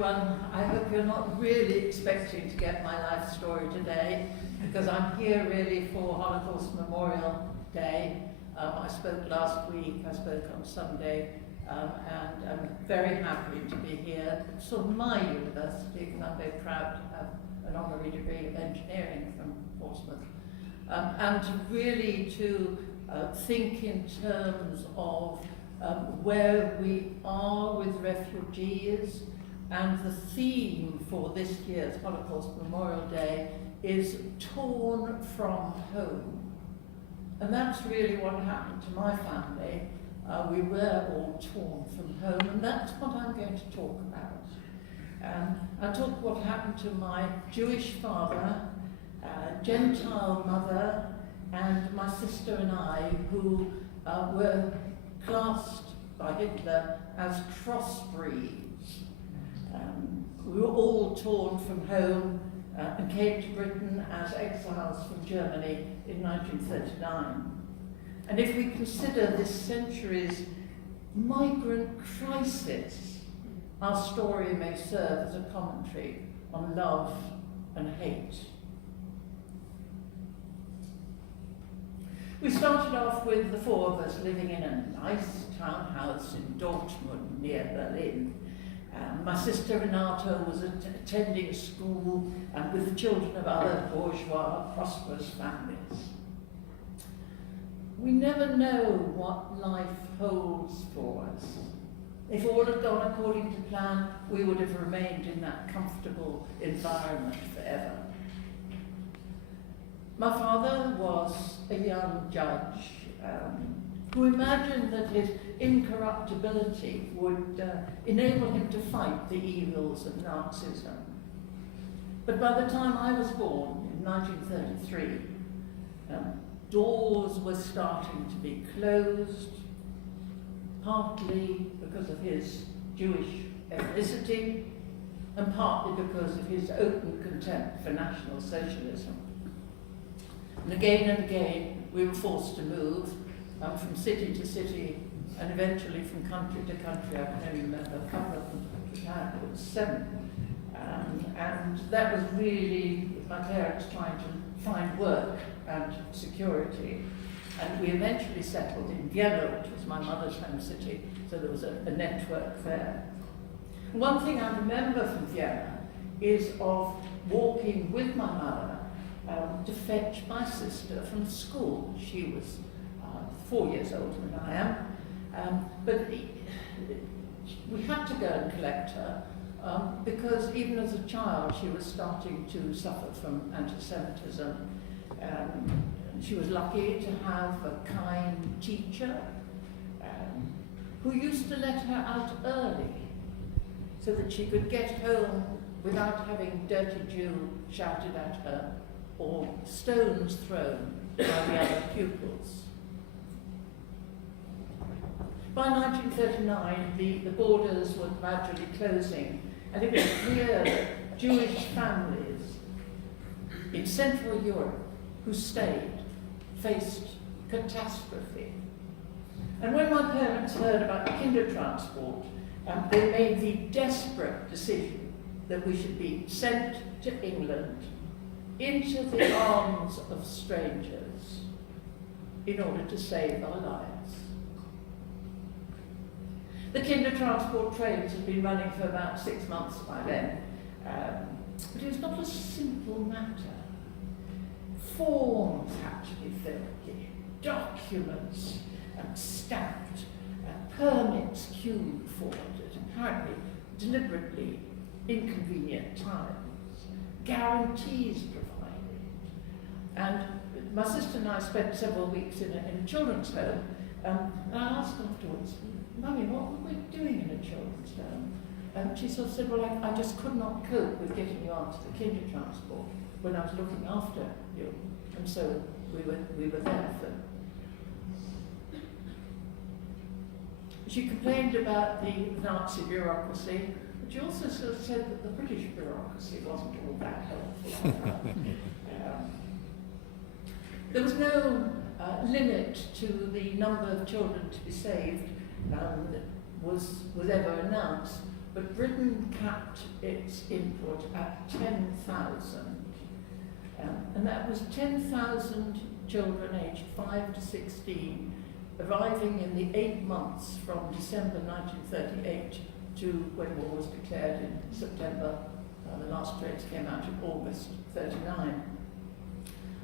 everyone. I hope you're not really expecting to get my life story today, because I'm here really for Holocaust Memorial Day. I spoke last week, I spoke on Sunday, and I'm very happy to be here. It's sort of my university, and I'm very proud to have an honorary degree of engineering from Portsmouth. And really to think in terms of where we are with refugees, and the theme for this year's Holocaust Memorial Day is torn from home. And that's really what happened to my family. We were all torn from home, and that's what I'm going to talk about. I'll talk what happened to my Jewish father, Gentile mother, and my sister and I, who were classed by Hitler as crossbreeds. We were all torn from home and came to Britain as exiles from Germany in 1939. And if we consider this century's migrant crisis, our story may serve as a commentary on love and hate. We started off with the four of us living in a nice townhouse in Dortmund near Berlin. My sister Renata was attending school with the children of other bourgeois, prosperous families. We never know what life holds for us. If all had gone according to plan, we would have remained in that comfortable environment forever. My father was a young judge who imagined that his incorruptibility would enable him to fight the evils of Nazism. But by the time I was born, in 1933, doors were starting to be closed, partly because of his Jewish ethnicity, and partly because of his open contempt for National Socialism. And again, we were forced to move from city to city, and eventually from country to country. I can only remember a couple of them, it was 7. And that was really my parents trying to find work and security. And we eventually settled in Vienna, which was my mother's home city, so there was a network there. One thing I remember from Vienna is of walking with my mother to fetch my sister from school. She was 4 years older than I am, but we had to go and collect her because even as a child she was starting to suffer from anti-Semitism. She was lucky to have a kind teacher who used to let her out early so that she could get home without having dirty Jew shouted at her or stones thrown by the other pupils. By 1939, the borders were gradually closing, and it was clear that Jewish families in Central Europe who stayed faced catastrophe. And when my parents heard about the Kindertransport, they made the desperate decision that we should be sent to England into the arms of strangers in order to save our lives. The Kindertransport trains had been running for about 6 months by then, but it was not a simple matter. Forms had to be filled in, documents stamped, permits queued for at apparently deliberately inconvenient times, guarantees provided. And my sister and I spent several weeks in a children's home, and I asked afterwards, Mummy, what were we doing in a children's home? And she sort of said, well, I just could not cope with getting you onto the Kindertransport when I was looking after you. And so we were there for. She complained about the Nazi bureaucracy, but she also sort of said that the British bureaucracy wasn't all that helpful. There was no limit to the number of children to be saved that was ever announced, but Britain capped its input at 10,000. And that was 10,000 children aged 5 to 16 arriving in the 8 months from December 1938 to when war was declared in September. The last plates came out in August 39.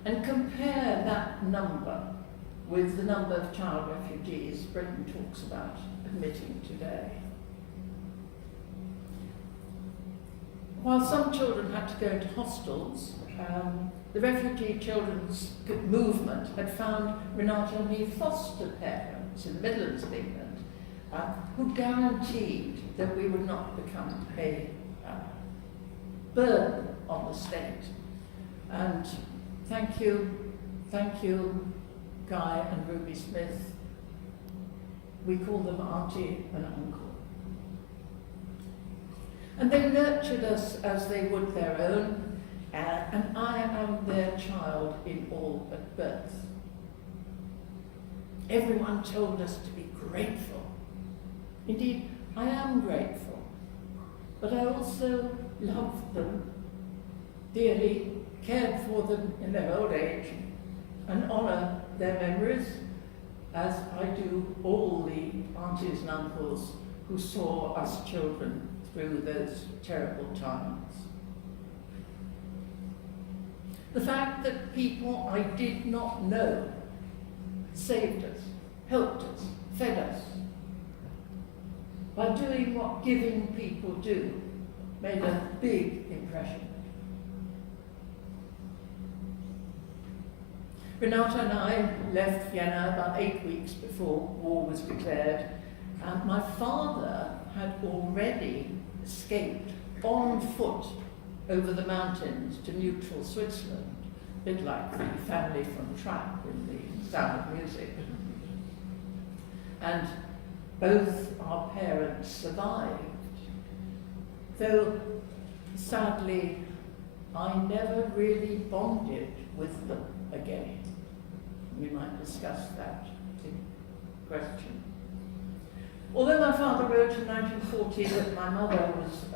And compare that number with the number of child refugees Britain talks about admitting today. While some children had to go into hostels, the refugee children's movement had found Renata and me foster parents in the Midlands of England who guaranteed that we would not become a burden on the state. And thank you, Guy and Ruby Smith. We call them auntie and uncle. And they nurtured us as they would their own, and I am their child in all but birth. Everyone told us to be grateful. Indeed, I am grateful, but I also loved them dearly, cared for them in their old age, and honour their memories, as I do all the aunties and uncles who saw us children through those terrible times. The fact that people I did not know saved us, helped us, fed us, by doing what giving people do, made a big impression. Renata and I left Vienna about 8 weeks before war was declared, and my father had already escaped on foot over the mountains to neutral Switzerland, a bit like the family from Trapp in the Sound of Music. And both our parents survived, though sadly I never really bonded with them again. We might discuss that question. Although my father wrote in 1940 that my mother was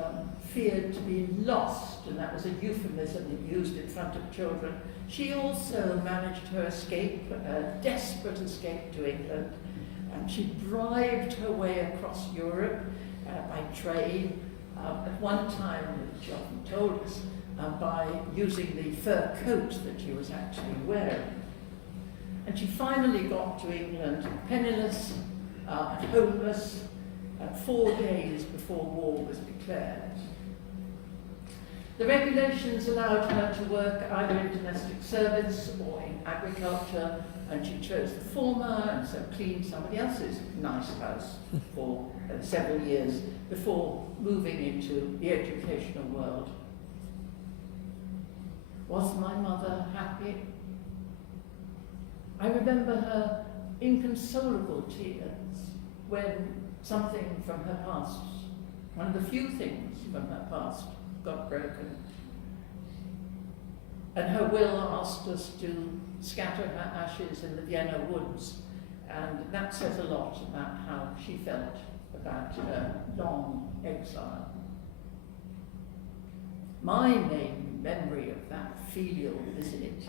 feared to be lost, and that was a euphemism he used in front of children, she also managed her escape, a desperate escape to England, and she bribed her way across Europe by train, at one time, she often told us, by using the fur coat that she was actually wearing. And she finally got to England penniless, homeless, 4 days before war was declared. The regulations allowed her to work either in domestic service or in agriculture, and she chose the former, and so cleaned somebody else's nice house for several years before moving into the educational world. Was my mother happy? I remember her inconsolable tears when something from her past, one of the few things from her past, got broken. And her will asked us to scatter her ashes in the Vienna woods, and that says a lot about how she felt about her long exile. My main memory of that filial visit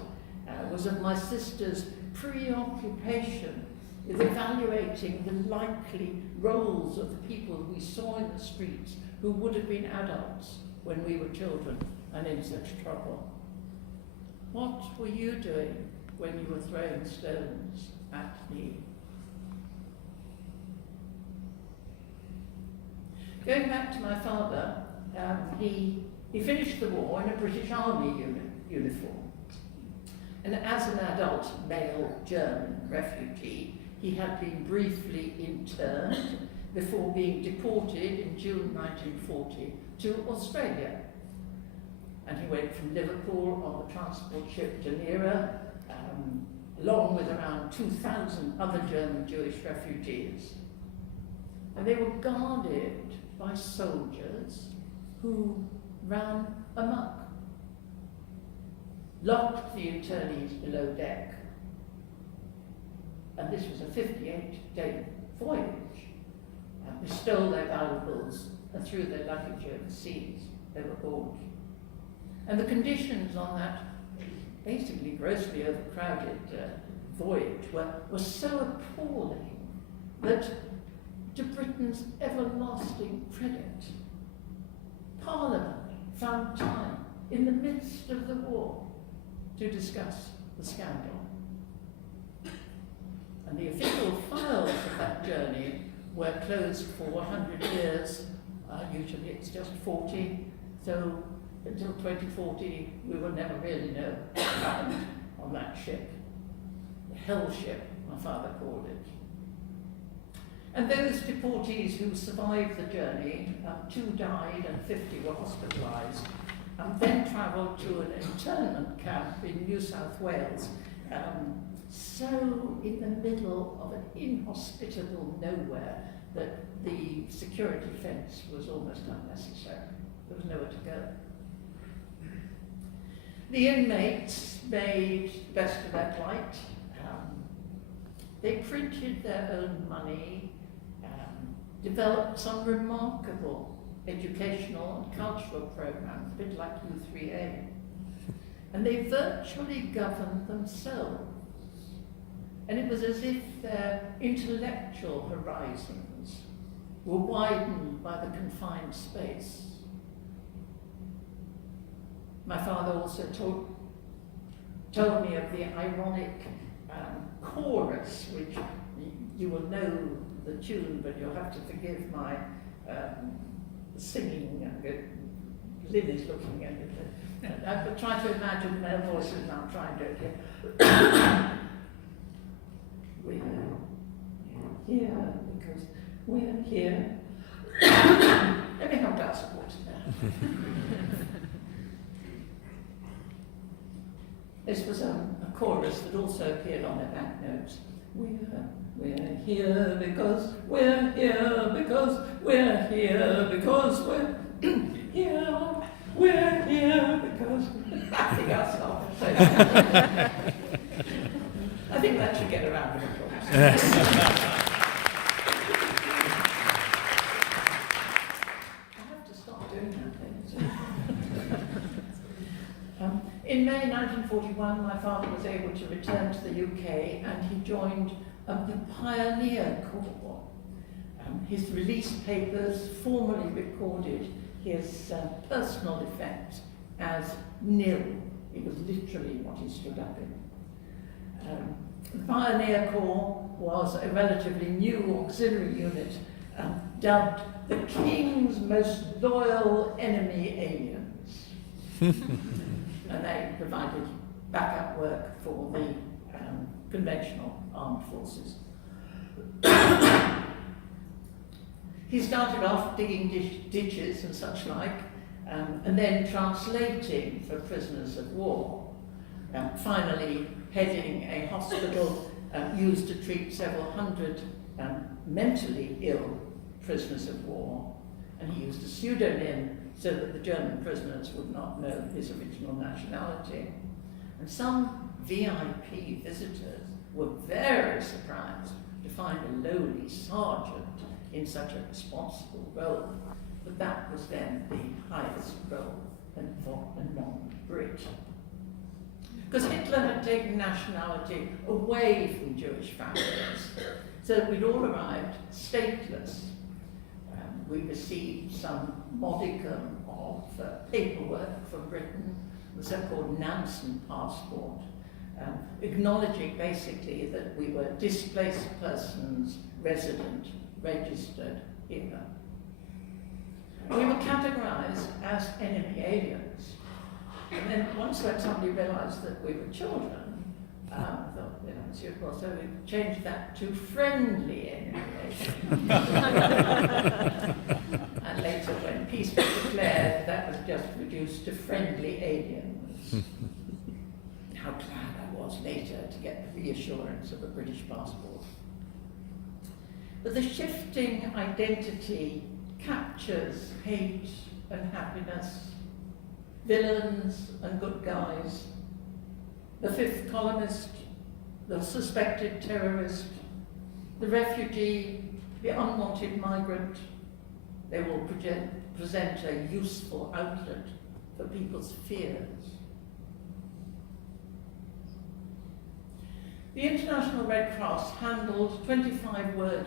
was of my sister's preoccupation with evaluating the likely roles of the people we saw in the streets who would have been adults when we were children and in such trouble. What were you doing when you were throwing stones at me? Going back to my father, he finished the war in a British Army uniform. And as an adult male German refugee, he had been briefly interned before being deported in June 1940 to Australia. And he went from Liverpool on the transport ship Genera, along with around 2,000 other German Jewish refugees. And they were guarded by soldiers who ran amok, locked the internees below deck. And this was a 58-day voyage. They stole their valuables and threw their luggage overseas. They were bored. And the conditions on that basically grossly overcrowded voyage were so appalling that, to Britain's everlasting credit, Parliament found time in the midst of the war to discuss the scandal. And the official files of that journey were closed for 100 years. Usually it's just 40. So until 2040, we will never really know what happened on that ship. The hell ship, my father called it. And those deportees who survived the journey, 2 died and 50 were hospitalised, then travelled to an internment camp in New South Wales, so in the middle of an inhospitable nowhere that the security fence was almost unnecessary. There was nowhere to go. The inmates made the best of their plight. They printed their own money, developed some remarkable educational and cultural programs, a bit like U3A. And they virtually governed themselves. And it was as if their intellectual horizons were widened by the confined space. My father also told me of the ironic chorus, which you will know the tune, but you'll have to forgive my singing. Lynn is looking at it. But try to imagine their voices, and I'm trying to hear. We're here because we're here. Let me have a glass of water now. This was a chorus that also appeared on their banknotes. We're here because we're here because we're here because we're here. We're here because I think I'll stop. I think that should get a round of applause. I have to stop doing that thing. In May 1941, my father was able to return to the UK and he joined the Pioneer Corps. His release papers formally recorded his personal effect as nil. It was literally what he stood up in. The Pioneer Corps was a relatively new auxiliary unit dubbed the King's most loyal enemy aliens. And they provided backup work for the conventional armed forces. He started off digging ditches and such like, and then translating for prisoners of war. Finally, heading a hospital used to treat several hundred mentally ill prisoners of war, and he used a pseudonym so that the German prisoners would not know his original nationality. And some VIP visitors were very surprised to find a lowly sergeant in such a responsible role, but that was then the highest role for a non-Brit. Because Hitler had taken nationality away from Jewish families, so that we'd all arrived stateless. We received some modicum of paperwork from Britain, the so-called Nansen passport, acknowledging basically that we were displaced persons resident, registered here. We were categorized as enemy aliens. And then once when somebody realized that we were children, thought, so we changed that to friendly enemy aliens. And later when peace was declared, that was just reduced to friendly aliens. How glad I was later to get the reassurance of a British passport. But the shifting identity captures hate and happiness, villains and good guys, the fifth columnist, the suspected terrorist, the refugee, the unwanted migrant, They will present a useful outlet for people's fears. The International Red Cross handled 25-word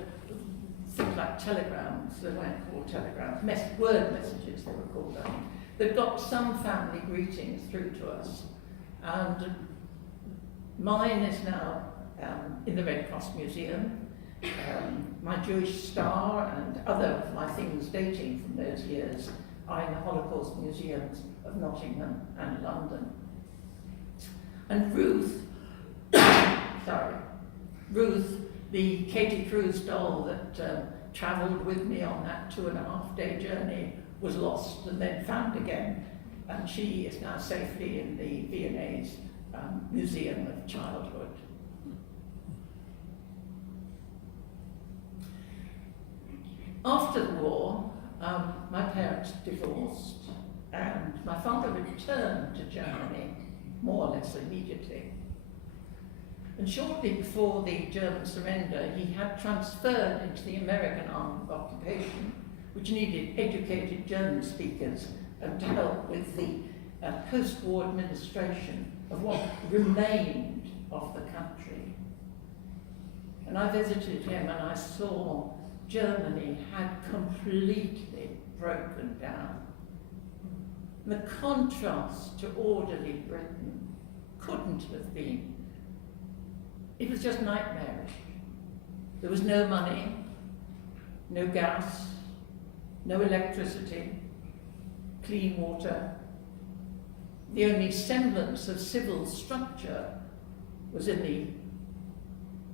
things like telegrams, they weren't called telegrams, word messages they were called, that got some family greetings through to us. And mine is now in the Red Cross Museum. My Jewish star and other of my things dating from those years are in the Holocaust museums of Nottingham and London. And Ruth, Ruth, the Katie Cruz doll that travelled with me on that 2.5-day journey, was lost and then found again. And she is now safely in the Viennese Museum of Childhood. After the war, my parents divorced, and my father returned to Germany more or less immediately. And shortly before the German surrender, he had transferred into the American arm of occupation, which needed educated German speakers to help with the post-war administration of what remained of the country. And I visited him and I saw Germany had completely broken down. The contrast to orderly Britain couldn't have been. It was just nightmarish. There was no money, no gas, no electricity, clean water. The only semblance of civil structure was in the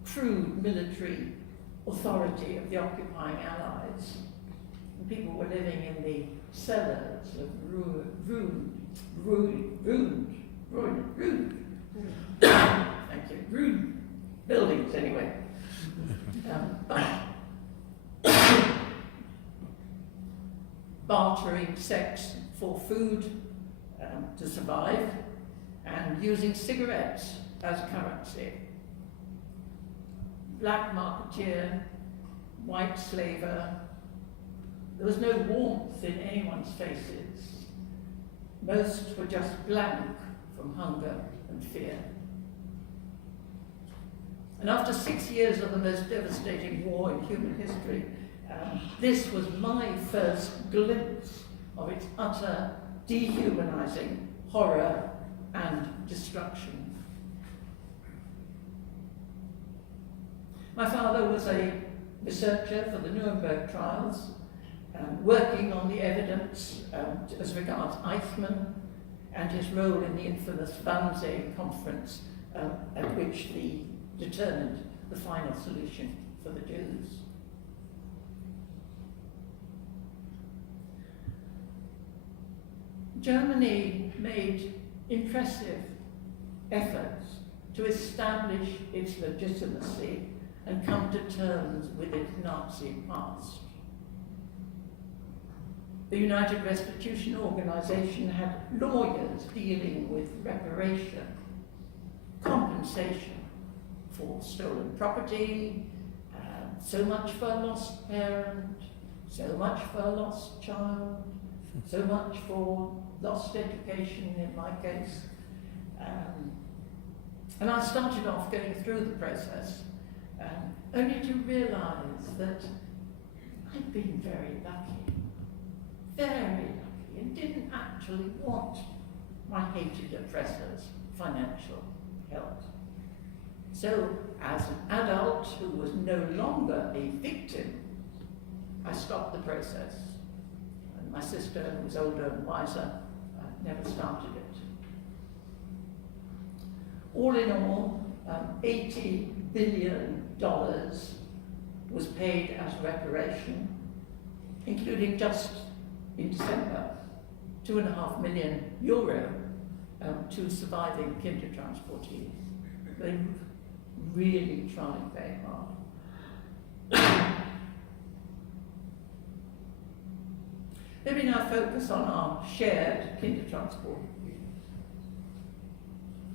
crude military authority of the occupying Allies. And people were living in the cellars of ruined buildings anyway. Bartering sex for food to survive, and using cigarettes as currency. Black marketeer, white slaver. There was no warmth in anyone's faces. Most were just blank from hunger and fear. And after 6 years of the most devastating war in human history, this was my first glimpse of its utter dehumanizing horror and destruction. My father was a researcher for the Nuremberg trials, working on the evidence as regards Eichmann and his role in the infamous Wannsee conference at which he determined the final solution for the Jews. Germany made impressive efforts to establish its legitimacy and come to terms with its Nazi past. The United Restitution Organization had lawyers dealing with reparation, compensation for stolen property, so much for a lost parent, so much for a lost child, so much for lost education in my case. And I started off going through the process, only to realize that I'd been very lucky, and didn't actually want my hated oppressors' financial help. So, as an adult who was no longer a victim, I stopped the process. And my sister, who was older and wiser, never started it. All in all, $80 billion was paid as reparation, including just in December, €2.5 million to surviving Kindertransportees. They really tried very hard. Let me now focus on our shared Kindertransport.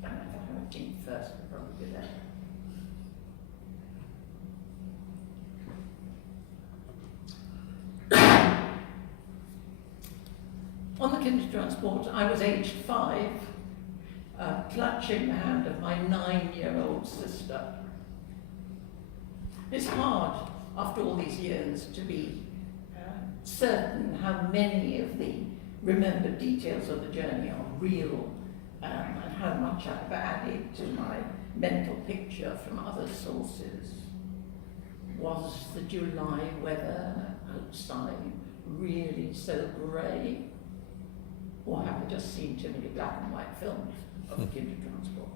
I don't know if I have a team first, I'll probably do that. kinder transport, I was aged 5, clutching the hand of my 9-year-old sister. It's hard, after all these years, to be certain how many of the remembered details of the journey are real, and how much I've added to my mental picture from other sources. Was the July weather outside really so grey? Or have I just seen too many black and white films of kinder transport?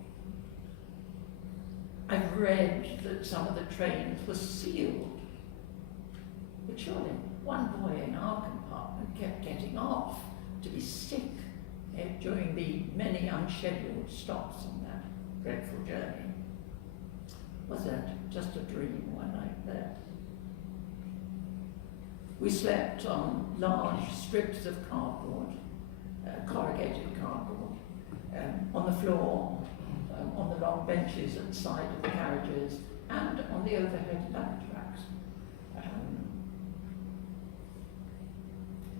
I've read that some of the trains were sealed, but surely one boy in our compartment kept getting off to be sick during the many unscheduled stops on that dreadful journey. Was that just a dream one night there? We slept on large strips of cardboard, corrugated cardboard, on the floor, on the long benches at the side of the carriages, and on the overhead luggage racks.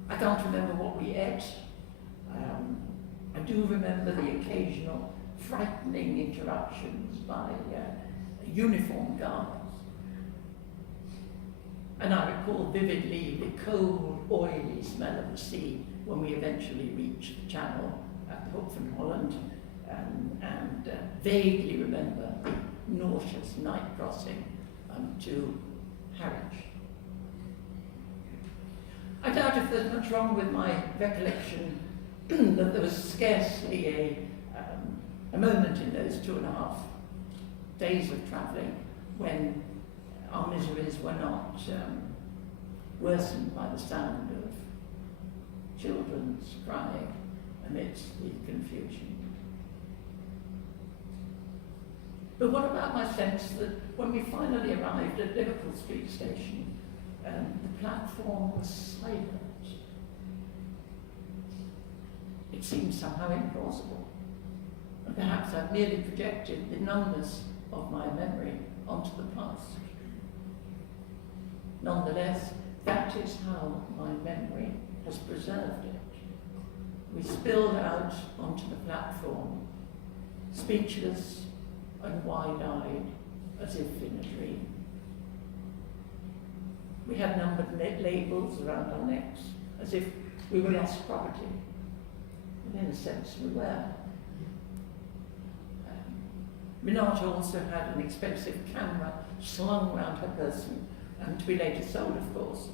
I can't remember what we ate. I do remember the occasional frightening interruptions by uniformed guards. And I recall vividly the cold, oily smell of the sea when we eventually reached the channel at the Hook from Holland, and vaguely remember the nauseous night crossing to Harwich. I doubt if there's much wrong with my recollection that there was scarcely a moment in those 2.5 days of travelling when our miseries were not worsened by the sound of children's crying amidst the confusion. But what about my sense that when we finally arrived at Liverpool Street Station, the platform was silent? It seemed somehow implausible. And perhaps I've merely projected the numbness of my memory onto the past. Nonetheless, that is how my memory has preserved it. We spilled out onto the platform, speechless and wide-eyed, as if in a dream. We had numbered labels around our necks, as if we were lost property. And in a sense, we were. Renata also had an expensive camera slung around her person, to be later sold, of course,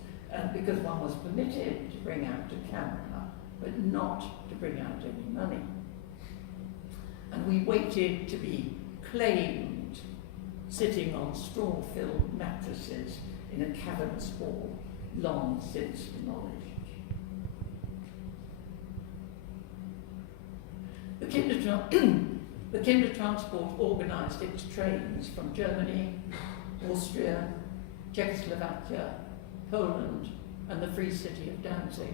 because one was permitted to bring out a camera, but not to bring out any money. And we waited to be claimed, sitting on straw-filled mattresses in a cavernous hall, long since demolished. The kinder transport organised its trains from Germany, Austria, Czechoslovakia, Poland, and the Free City of Danzig.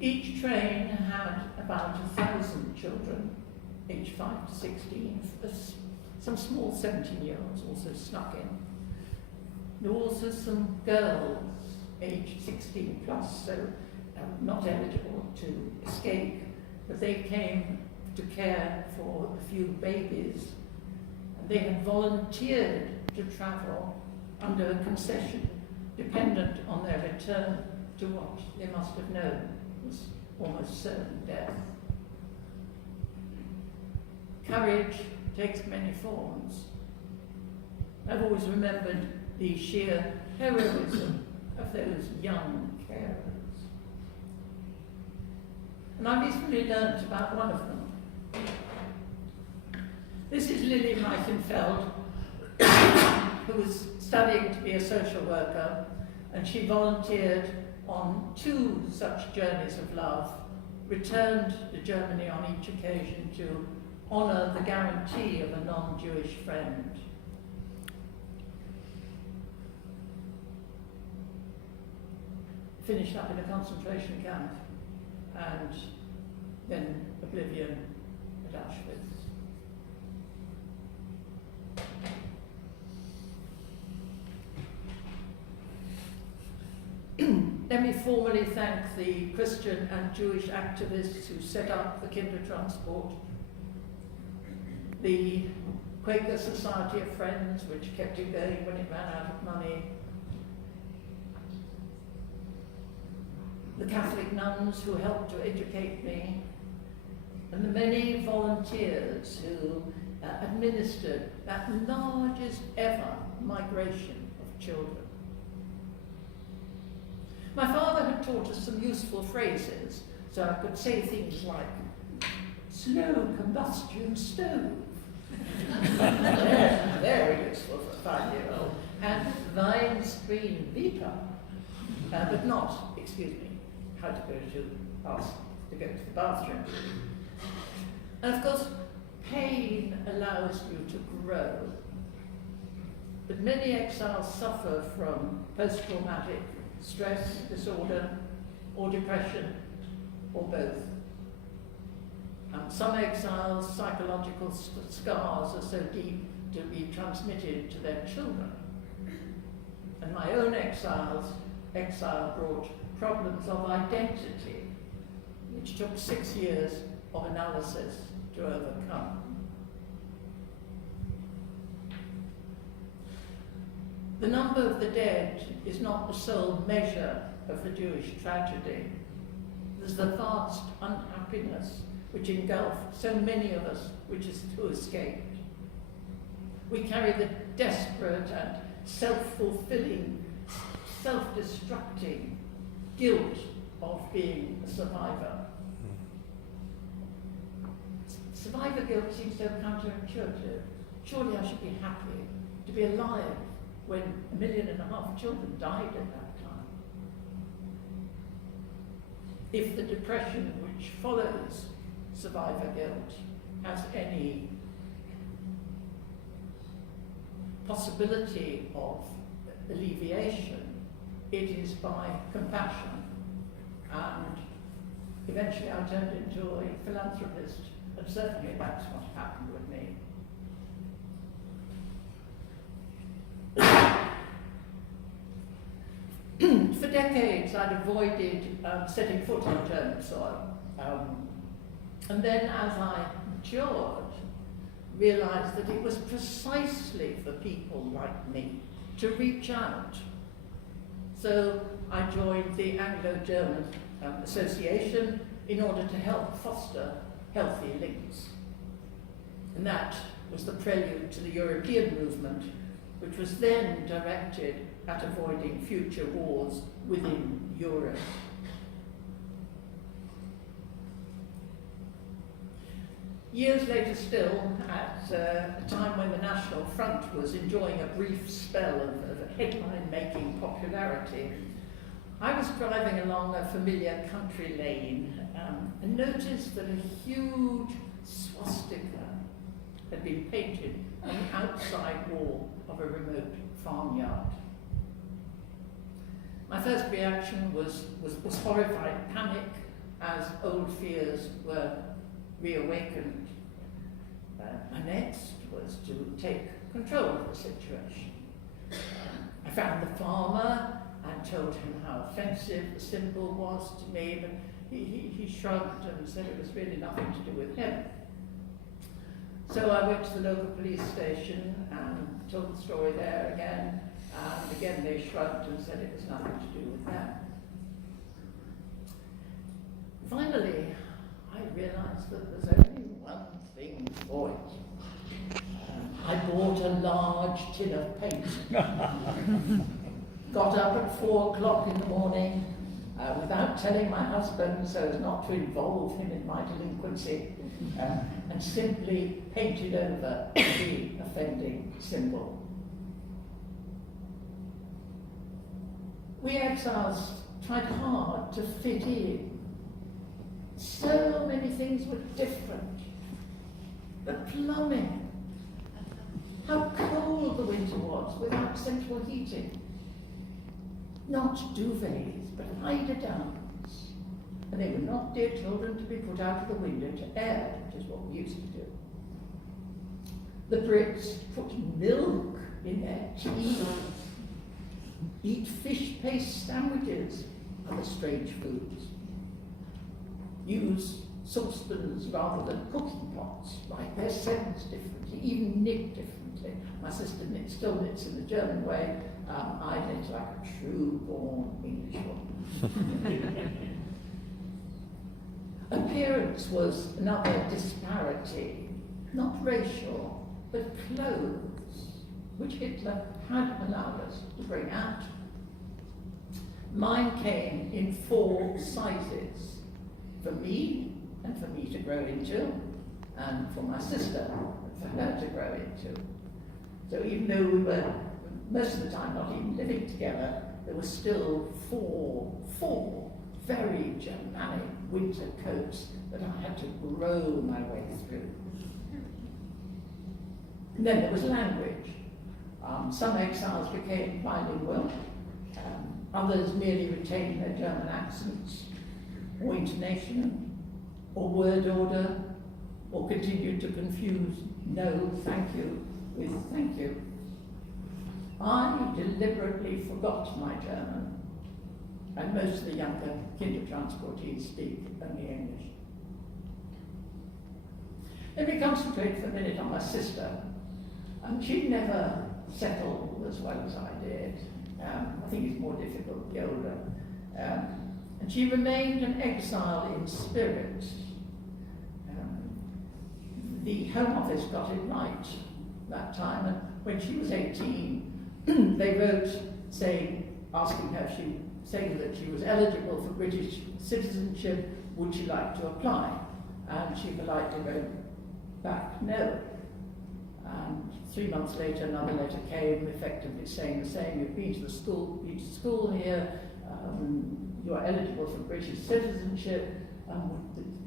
Each train had about 1,000 children, aged 5 to 16. Some small 17-year-olds also snuck in. There were also some girls, aged 16 plus, so not eligible to escape, but they came to care for a few babies. And they had volunteered to travel under a concession dependent on their return to what they must have known was almost certain death. Courage takes many forms. I've always remembered the sheer heroism of those young carers. And I recently learnt about one of them. This is Lily Reichenfeld, who was studying to be a social worker, and she volunteered on 2 such journeys of love, returned to Germany on each occasion to honour the guarantee of a non-Jewish friend. Finished up in a concentration camp, and then oblivion at Auschwitz. Let me formally thank the Christian and Jewish activists who set up the Kindertransport, the Quaker Society of Friends, which kept it going when it ran out of money, the Catholic nuns who helped to educate me, and the many volunteers who administered that largest ever migration of children. My father had taught us some useful phrases, so I could say things like, slow combustion stove. Very useful for a 5-year-old. And Wein screen Vita, but not, excuse me, how to go to the bathroom. And of course, pain allows you to grow. But many exiles suffer from post-traumatic stress disorder, or depression, or both. Some exiles' psychological scars are so deep to be transmitted to their children. And my own exile brought problems of identity, which took 6 years of analysis to overcome. The number of the dead is not the sole measure of the Jewish tragedy. There's the vast unhappiness which engulfed so many of us, which is to escape. We carry the desperate and self-fulfilling, self-destructing guilt of being a survivor. Survivor guilt seems so counterintuitive. Surely I should be happy to be alive when 1.5 million children died at that time. If the depression which follows survivor guilt has any possibility of alleviation, it is by compassion. And eventually I turned into a philanthropist, and certainly that's what happened with me. For decades, I'd avoided setting foot on German soil. And then as I matured, realized that it was precisely for people like me to reach out. So I joined the Anglo-German Association in order to help foster healthy links. And that was the prelude to the European movement, which was then directed at avoiding future wars within Europe. Years later still, at a time when the National Front was enjoying a brief spell of headline-making popularity, I was driving along a familiar country lane and noticed that a huge swastika had been painted on the outside wall of a remote farmyard. My first reaction was horrified panic, as old fears were reawakened. My next was to take control of the situation. I found the farmer and told him how offensive the symbol was to me, but he shrugged and said it was really nothing to do with him. So I went to the local police station and told the story there again, and again they shrugged and said it was nothing to do with them. Finally, I realized that there's only one thing for it. I bought a large tin of paint. Got up at 4 o'clock in the morning without telling my husband so as not to involve him in my delinquency, and simply painted over the offending symbol. We exiles tried hard to fit in. So many things were different. The plumbing, how cold the winter was without central heating. Not duvets, but eider-downs. And they were not dear children to be put out of the window to air, which is what we used to do. The Brits put milk in their tea, eat fish paste sandwiches, other strange foods. Use saucepans rather than cooking pots, write their sentence differently, even knit differently. My sister still knits in the German way. I knit like a true-born English woman. Appearance was another disparity, not racial, but clothes, which Hitler had allowed us to bring out. Mine came in 4 sizes, for me and for me to grow into, and for my sister and for her to grow into. So even though we were most of the time not even living together, there were still four very Germanic winter coats that I had to grow my way through. And then there was language. Some exiles became bilingual, others merely retained their German accents, or intonation, or word order, or continued to confuse no, thank you with thank you. I deliberately forgot my German, and most of the younger Kindertransportees speak only English. Let me concentrate for a minute on my sister. She never settled as well as I did. I think it's more difficult the older. And she remained an exile in spirit. The Home Office got it right that time, and when she was 18, they wrote saying that she was eligible for British citizenship, would she like to apply? And she politely wrote back no. And 3 months later, another letter came, effectively saying the same. You've been to school here. You are eligible for British citizenship.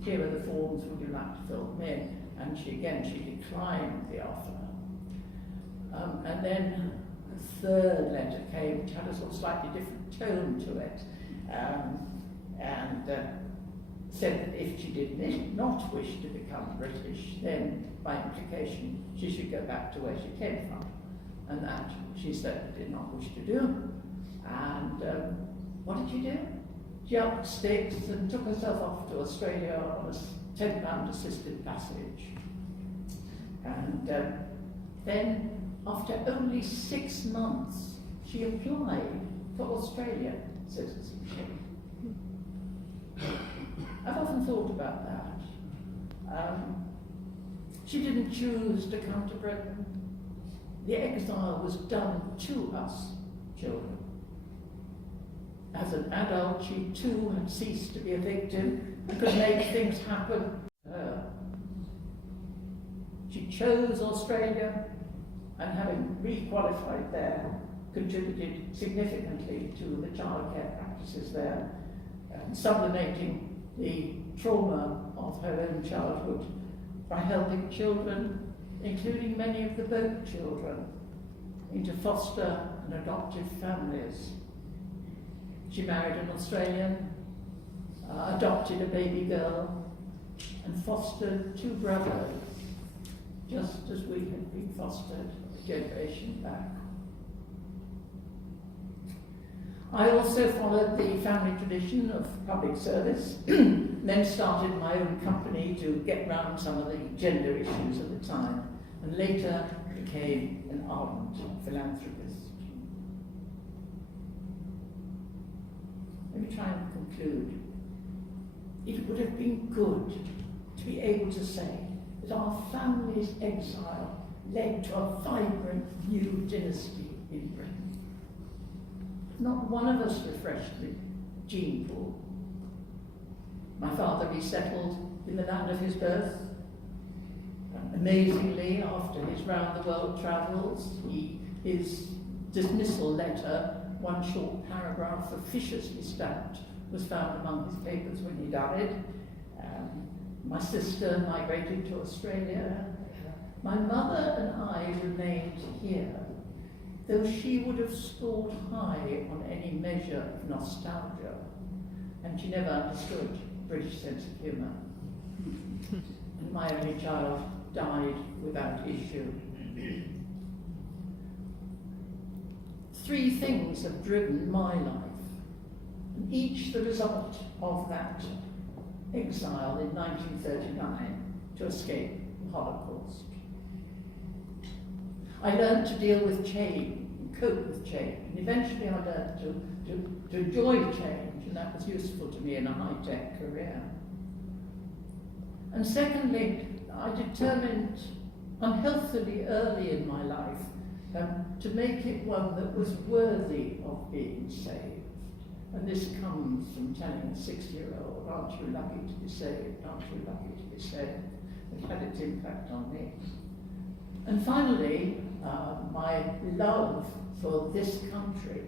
Here are the forms. Would you like to fill them in? And she declined the offer. And then a 3rd letter came, which had a sort of slightly different tone to it, and said that if she did not wish to become British, then by implication she should go back to where she came from, and that she certainly did not wish to do. And what did she do? She upped sticks and took herself off to Australia on a £10 assisted passage. And then, after only 6 months, she applied for Australian citizenship. I've often thought about that. She didn't choose to come to Britain. The exile was done to us children. As an adult, she too had ceased to be a victim and could make things happen to her. She chose Australia, and having re-qualified there, contributed significantly to the childcare practices there, sublimating the trauma of her own childhood by helping children, including many of the boat children, into foster and adoptive families. She married an Australian, adopted a baby girl, and fostered 2 brothers, just as we had been fostered a generation back. I also followed the family tradition of public service, then started my own company to get round some of the gender issues of the time, and later became an ardent philanthropist. Let me try and conclude. It would have been good to be able to say that our family's exile led to a vibrant new dynasty in Britain. Not one of us refreshed the gene pool. My father resettled in the land of his birth. Amazingly, after his round-the-world travels, his dismissal letter, one short paragraph officiously stamped, was found among his papers when he died. My sister migrated to Australia. My mother and I remained here, though she would have scored high on any measure of nostalgia, and she never understood British sense of humour. And my only child died without issue. 3 things have driven my life. and each the result of that exile in 1939 to escape the Holocaust. I learned to deal with change, and cope with change, and eventually I learned to enjoy change, and that was useful to me in a high-tech career. And secondly, I determined unhealthily early in my life to make it one that was worthy of being saved. And this comes from telling a 6-year-old, aren't you lucky to be saved, aren't you lucky to be saved? It had its impact on me. And finally, my love for this country,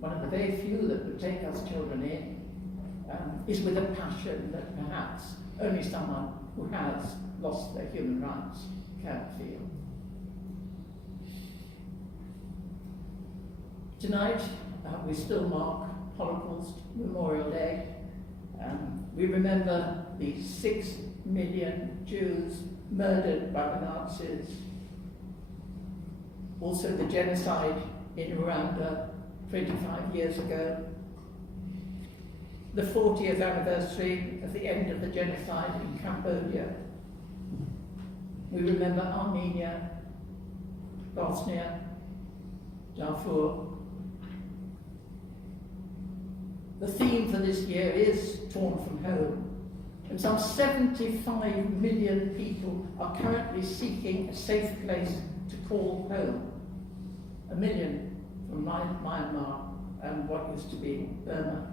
one of the very few that would take us children in, is with a passion that perhaps only someone who has lost their human rights can feel. Tonight, we still mark Holocaust Memorial Day. We remember the 6 million Jews murdered by the Nazis. Also the genocide in Rwanda 25 years ago. The 40th anniversary of the end of the genocide in Cambodia. We remember Armenia, Bosnia, Darfur. The theme for this year is Torn from Home, and some 75 million people are currently seeking a safe place to call home. 1 million from Myanmar and what used to be Burma.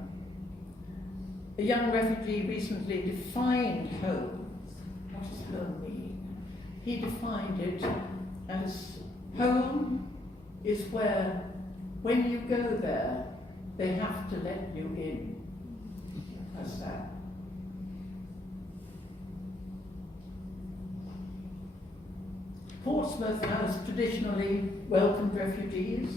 A young refugee recently defined home. What does home mean? He defined it as home is where, when you go there, they have to let you in. That's that. Portsmouth has traditionally welcomed refugees.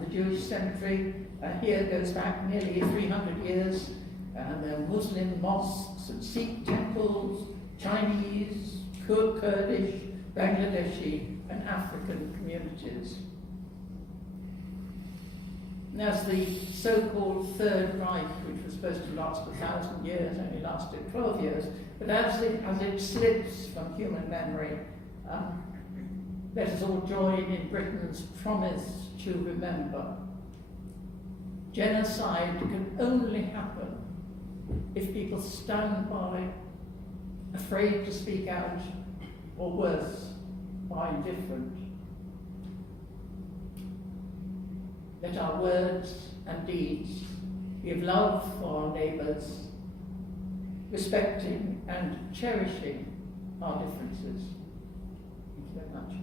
The Jewish cemetery here goes back nearly 300 years. There are Muslim mosques and Sikh temples, Chinese, Kurdish, Bangladeshi, and African communities. And as the so-called Third Reich, which was supposed to last 1,000 years, only lasted 12 years, but as it slips from human memory, let us all join in Britain's promise to remember. Genocide can only happen if people stand by, afraid to speak out, or worse, are indifferent. Let our words and deeds be of love for our neighbours, respecting and cherishing our differences. Thank you very much.